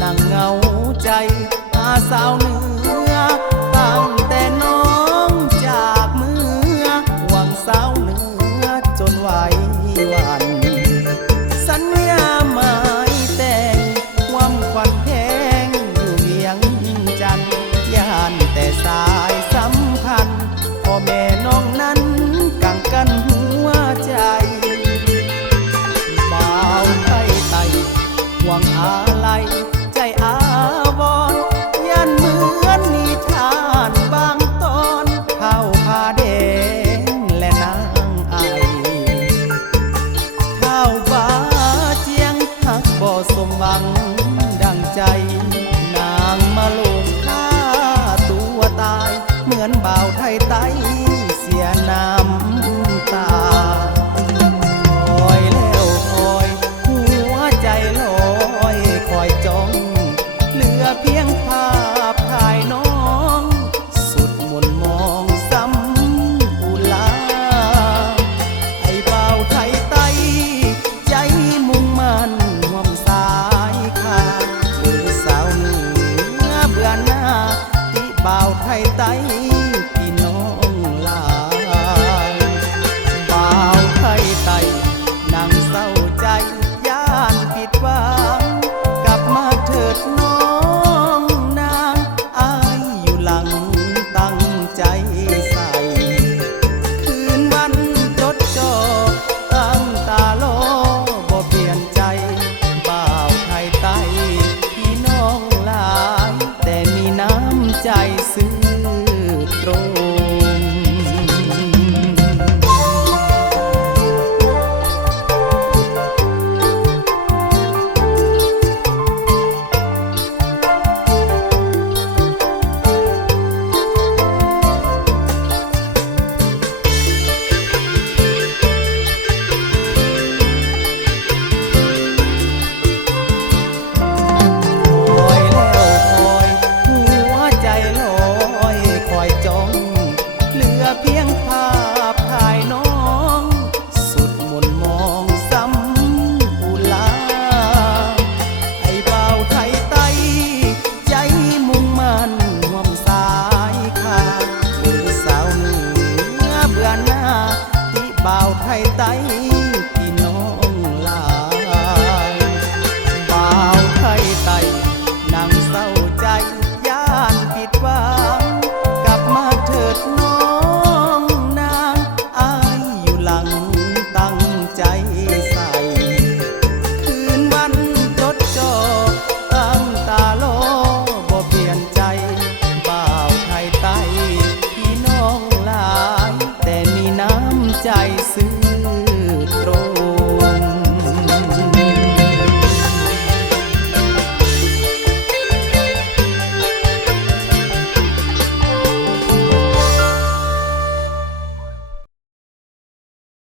นั่งเหงาใจอาสาวเหนือตั้งแต่น้องจากเมื่อหวังสาวเหนือจนไหววัน สัญญาหมายแต่งความขวัญแพงอยู่เวียงจันทร์ย่านแต่สายสัมพันธ์พ่อแม่น้องนั้นกังกันหัวใจบ่าวไทยไต่หวังอะไรใจอาวรณ์ยันเหมือนนิทานบางตอนข้าวผ้าแดงและนางไอข้าวบาเจียงหักบ่สมหวังดังใจนางมาลงฆ่าตัวตายเหมือนบ่าวไทยไต้